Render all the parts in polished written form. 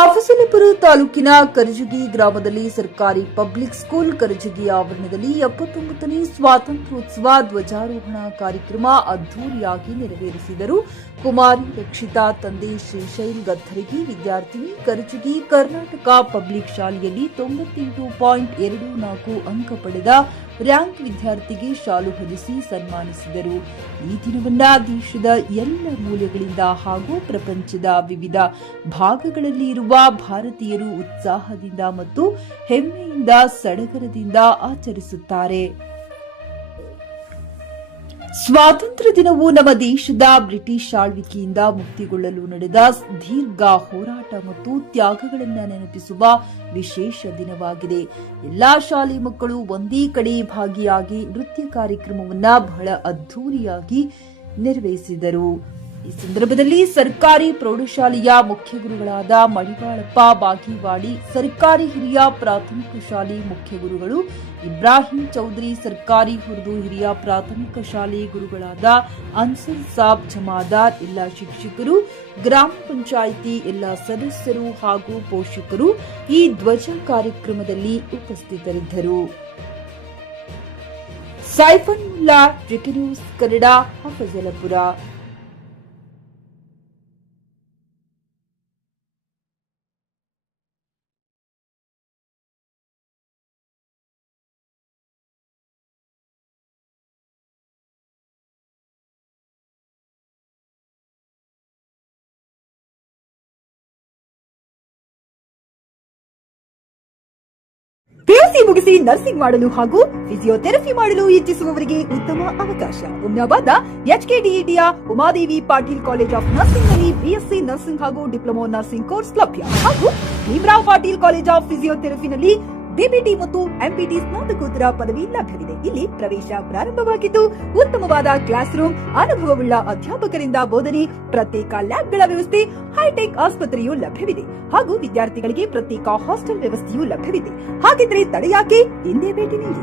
ಅಫಜಲಪುರ ತಾಲೂಕಿನ ಕರಜಗಿ ಗ್ರಾಮದಲ್ಲಿ ಸರ್ಕಾರಿ ಪಬ್ಲಿಕ್ ಸ್ಕೂಲ್ ಕರಜಗಿ ಆವರಣದಲ್ಲಿ 79ನೇ ಸ್ವಾತಂತ್ರ್ಯೋತ್ಸವ ಧ್ವಜಾರೋಹಣ ಕಾರ್ಯಕ್ರಮ ಅದ್ದೂರಿಯಾಗಿ ನೆರವೇರಿಸಿದರು. ಕುಮಾರಿ ರಕ್ಷಿತಾ ತಂದೆ ಶ್ರೀಶೈಲ್ ಗದ್ದರಗಿ ವಿದ್ಯಾರ್ಥಿನಿ ಕರಜಗಿ ಕರ್ನಾಟಕ ಪಬ್ಲಿಕ್ ಶಾಲೆಯಲ್ಲಿ 98.24 ಅಂಕ ಪಡೆದ ರ್ಯಾಂಕ್ ವಿದ್ಯಾರ್ಥಿಗೆ ಶಾಲು ಹೊದಿಸಿ ಸನ್ಮಾನಿಸಿದರು. ಈ ದಿನವನ್ನ ದೇಶದ ಎಲ್ಲ ಮೂಲೆಗಳಿಂದ ಹಾಗೂ ಪ್ರಪಂಚದ ವಿವಿಧ ಭಾಗಗಳಲ್ಲಿ ಇರುವ ಭಾರತೀಯರು ಉತ್ಸಾಹದಿಂದ ಮತ್ತು ಹೆಮ್ಮೆಯಿಂದ ಸಡಗರದಿಂದ ಆಚರಿಸುತ್ತಾರೆ. ಸ್ವಾತಂತ್ರ್ಯ ದಿನವು ನಮ್ಮ ದೇಶದ ಬ್ರಿಟಿಷ್ ಆಳ್ವಿಕೆಯಿಂದ ಮುಕ್ತಿಗೊಳ್ಳಲು ನಡೆದ ದೀರ್ಘ ಹೋರಾಟ ಮತ್ತು ತ್ಯಾಗಗಳನ್ನು ನೆನಪಿಸುವ ವಿಶೇಷ ದಿನವಾಗಿದೆ. ಎಲ್ಲಾ ಶಾಲೆ ಮಕ್ಕಳು ಒಂದೇ ಕಡೆ ಭಾಗಿಯಾಗಿ ನೃತ್ಯ ಕಾರ್ಯಕ್ರಮವನ್ನು ಬಹಳ ಅದ್ದೂರಿಯಾಗಿ ನೆರವೇರಿಸಿದರು. ಈ ಸಂದರ್ಭದಲ್ಲಿ ಸರ್ಕಾರಿ ಪ್ರೌಢಶಾಲೆಯ ಮುಖ್ಯ ಗುರುಗಳಾದ ಮಡಿವಾಳಪ್ಪ ಬಾಗಿವಾಡಿ, ಸರ್ಕಾರಿ ಹಿರಿಯ ಪ್ರಾಥಮಿಕ ಶಾಲೆ ಮುಖ್ಯ ಗುರುಗಳು ಇಬ್ರಾಹಿಂ ಚೌಧರಿ, ಸರ್ಕಾರಿ ಉರ್ದು ಹಿರಿಯ ಪ್ರಾಥಮಿಕ ಶಾಲೆ ಗುರುಗಳಾದ ಅನ್ಸರ್ ಸಾಬ್ ಜಮಾದಾರ್, ಎಲ್ಲ ಶಿಕ್ಷಕರು, ಗ್ರಾಮ ಪಂಚಾಯಿತಿ ಎಲ್ಲ ಸದಸ್ಯರು ಹಾಗೂ ಪೋಷಕರು ಈ ಧ್ವಜ ಕಾರ್ಯಕ್ರಮದಲ್ಲಿ ಉಪಸ್ಥಿತರಿದ್ದರು. ಸೈಫುಲ್ಲಾ, ನ್ಯೂಸ್ ಕನ್ನಡ, ಅಫಜಲಪುರ. ಪಿಯುಸಿ ಮುಗಿಸಿ ನರ್ಸಿಂಗ್ ಮಾಡಲು ಹಾಗೂ ಫಿಸಿಯೋಥೆರಪಿ ಮಾಡಲು ಇಚ್ಛಿಸುವವರಿಗೆ ಉತ್ತಮ ಅವಕಾಶ. ಹುಮ್ನಾಬಾದ್ನ ಎಚ್ಕೆಡಿಇಟಿಯ Umadevi Patil college of nursing ನಲ್ಲಿ ಬಿಎಸ್ಸಿ ನರ್ಸಿಂಗ್ ಹಾಗೂ ಡಿಪ್ಲೊಮಾ ನರ್ಸಿಂಗ್ ಕೋರ್ಸ್ ಲಭ್ಯ ಹಾಗೂ ಭೀಮರಾವ್ ಪಾಟೀಲ್ ಕಾಲೇಜ್ ಆಫ್ ಫಿಸಿಯೋಥೆರಪಿನಲ್ಲಿ ಬಿಬಿಟಿ ಮತ್ತು ಎಂಪಿಟಿ ಸ್ನಾತಕೋತ್ತರ ಪದವಿ ಲಭ್ಯವಿದೆ. ಇಲ್ಲಿ ಪ್ರವೇಶ ಪ್ರಾರಂಭವಾಗಿದ್ದು ಉತ್ತಮವಾದ ಕ್ಲಾಸ್ ರೂಮ್, ಅನುಭವವುಳ್ಳ ಅಧ್ಯಾಪಕರಿಂದ ಬೋಧನೆ, ಪ್ರತ್ಯೇಕ ಲ್ಯಾಬ್ಗಳ ವ್ಯವಸ್ಥೆ, ಹೈಟೆಕ್ ಆಸ್ಪತ್ರೆಯೂ ಲಭ್ಯವಿದೆ ಹಾಗೂ ವಿದ್ಯಾರ್ಥಿಗಳಿಗೆ ಪ್ರತ್ಯೇಕ ಹಾಸ್ಟೆಲ್ ವ್ಯವಸ್ಥೆಯೂ ಲಭ್ಯವಿದೆ. ಹಾಗಿದ್ರೆ ತಡೆಯಾಕೆ, ಹಿಂದೆ ಭೇಟಿ ನೀಡಿ.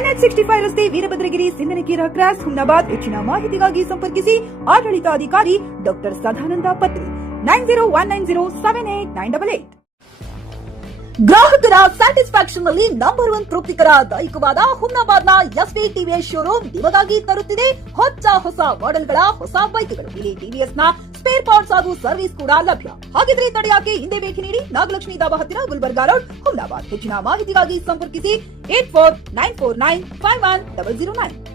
NH65 ರಸ್ತೆ, ವೀರಭದ್ರಗಿರಿ, ಸಿಂದನಕೇರ ಕ್ರಾಸ್, ಹುಮ್ನಾಬಾದ್. ಹೆಚ್ಚಿನ ಮಾಹಿತಿಗಾಗಿ ಸಂಪರ್ಕಿಸಿ ಆಡಳಿತಾಧಿಕಾರಿ ಡಾಕ್ಟರ್ ಸದಾನಂದ ಪತ್ರಿ 9019078988. ಗ್ರಾಹಕರ ಸ್ಯಾಟಿಸ್ಫ್ಯಾಕ್ಷನ್ ನಲ್ಲಿ ನಂಬರ್ 1 ತೃಪ್ತಿಕರದಾಯಕವಾದ ಹುಮ್ನಾಬಾದ್ನ ಎಸ್ವಿ ಟಿವಿಎಸ್ ಶೋರೂಮ್ ನಿಮಗಾಗಿ ತರುತ್ತಿದೆ ಹೊಸ ಮಾಡೆಲ್ಗಳ ಹೊಸ ಬೈಕ್ಗಳು. ಇಲ್ಲಿ ಟಿವಿಎಸ್ ನ ಸ್ಪೇರ್ ಪಾರ್ಟ್ಸ್ ಹಾಗೂ ಸರ್ವಿಸ್ ಕೂಡ ಲಭ್ಯ. ಹಾಗಿದ್ರೆ ತಡೆಯಾಕೆ, ಹಿಂದೆ ಭೇಟಿ ನೀಡಿ. ನಾಗಲಕ್ಷ್ಮಿ ದಾಬಾ ಹತ್ತಿರ, ಗುಲ್ಬರ್ಗಾ ರೋಡ್, ಹುಮ್ನಾಬಾದ್. ಹೆಚ್ಚಿನ ಮಾಹಿತಿಗಾಗಿ ಸಂಪರ್ಕಿಸಿ 8494951009.